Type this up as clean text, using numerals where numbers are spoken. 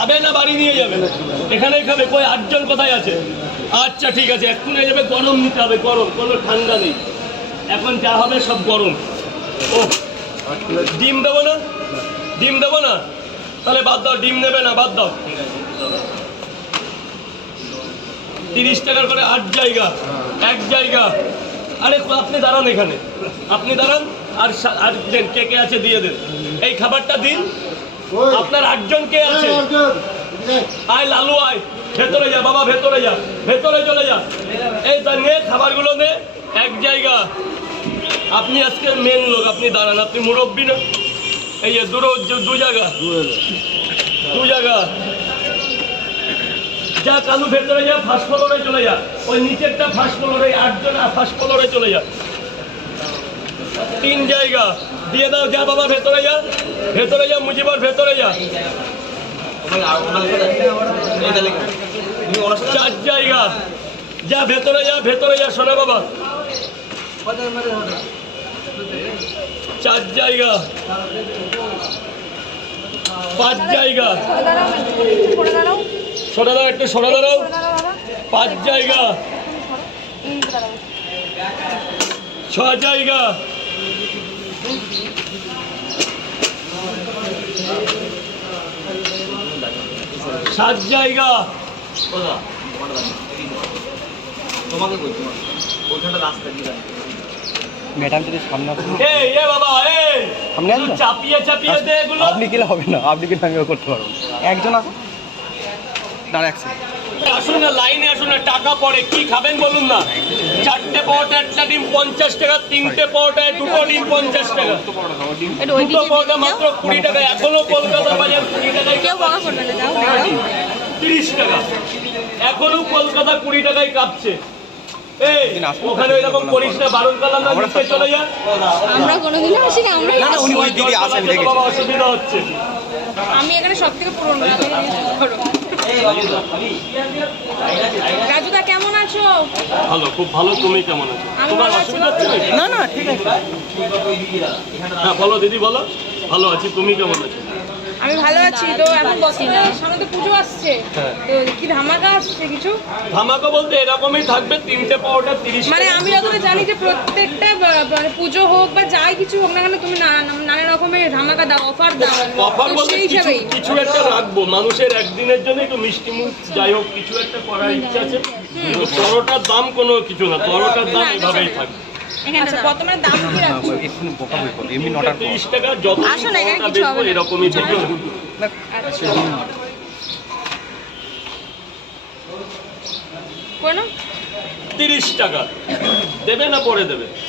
খাবে না বাড়ি নিয়ে যাবে? এখানেই খাবে। কই 8 জন কোথায় আছে? আচ্ছা ঠিক আছে, এক্ষুনি যাবে। গরম নিতে হবে, গরম, কোনো ঠান্ডা নেই। এখন যা হবে সব গরম। ও ডিম দেবো না? ডিম দেবো না? তাহলে বাদ দাও, ডিম নেবে না, বাদ দাও। 30 টাকার করে 8 জায়গা, 1 জায়গা। আরে আপনি দাঁড়ান এখানে, আপনি দাঁড়ান। আর দেন, কে কে আছে দিয়ে দেন। এই খাবারটা দিন। আপনার 8 জন কে আছে? আয় লালু, আয় ভেতরে যা বাবা, ভেতরে যা, ভেতরে চলে যা। এই নে খাবারগুলো নে, 1 জায়গা। আপনি আজকে মেন লোক, আপনি দাঁড়ান। আপনি মুরব্বী না? এই যে দু জায়গা, 2 জায়গা। যা কালু ভেতরে যা, ফার্স্ট ফ্লোরে চলে যা। ওই নিচেরটা ফার্স্ট ফ্লোরে, 8 জন ফার্স্ট ফ্লোরে চলে যা। 3 জায়গা দিয়ে দাও। যা বাবা ভেতরে যা, ভেতরে যা মুজিবর, ভেতরে যা। 4 জায়গা। যা ভেতরে যা, ভেতরে যা সোনা বাবা। 4 জায়গা, 5 জায়গা। সরে দাও, একটু সরে দাঁড়াও। 5 জায়গা, 6 জায়গা। 7 জায়গা। তোমাকে বলছি ওইখানটা রাস্তা দিয়ে ম্যাডাম যদি সামনে এই এ বাবা, এই সামনে আসবে? চাপিয়ে চাপিয়ে দে এগুলো। আপনি গেলে হবে না, আপনি কিন্তু আমিও করতে পারবো। একজন আসুন, দাঁড়া এক সেকেন্ড। আসুন না, লাইনে আসুন না। টাকা পড়ে, কি খাবেন বলুন না? 4টে পরোটা, 1টা ডিম 50 টাকা, 3টে পরোটায় 2টো ডিম 50 টাকা, 2টো পরোটা মাত্র 20 টাকা। এখনো কলকাতা বাজার 20 টাকায়, 30 টাকা। এখনো কলকাতা 20 টাকায় কাঁপছে। এই ওখানে এরকম করিস না, বারণ কালাম না, নিচে চলে যা। আমরা কোনোদিনও আসি না, আমরা না না, উনি ওই দিদি আসেন, দেখেছি। বাবা অসুবিধা হচ্ছে। আমি এখানে সব থেকে পুরনো। রাজুদা কেমন আছো? ভালো, খুব ভালো। তুমি কেমন আছো? আমি তোমার ভালো আছি। অসুবিধা হচ্ছে নাকি? না না, ঠিক আছে। হ্যাঁ বলো দিদি, বলো। ভালো আছি, তুমি কেমন আছো? আমি ভালো আছি। তো এখন বছরে সামনে তো পুজো আসছে, হ্যাঁ। তো কি ধামাকা আসছে কিছু? ধামাকা বলতে এরকমই থাকবে। 3টে পরোটা 30 মানে টাকা। আমি যতটা জানি যে প্রত্যেকটা মানে পুজো হোক বা যাই কিছু হোক না কেন, তুমি নানা রকমের ধামাকা দাও, অফার দাও। অফার তো বলতে সেই হিসাবেই কিছু একটা রাখবো মানুষের একদিনের জন্য, একটু মিষ্টি মুখ যাই হোক কিছু একটা করার ইচ্ছা আছে। কিন্তু পরোটার দাম কোনো কিছু না, পরোটার দাম এইভাবেই থাকবে। আচ্ছা, বর্তমানে দাম কি রাখছো? এক্ষুনি বোকা বই করো, এমনি নটার পর। 30 টাকা। যত আসো না, এখানে কিছু হবে না। এরকমই থেকে কোনো 30 টাকা দেবে না, পরে দেবে।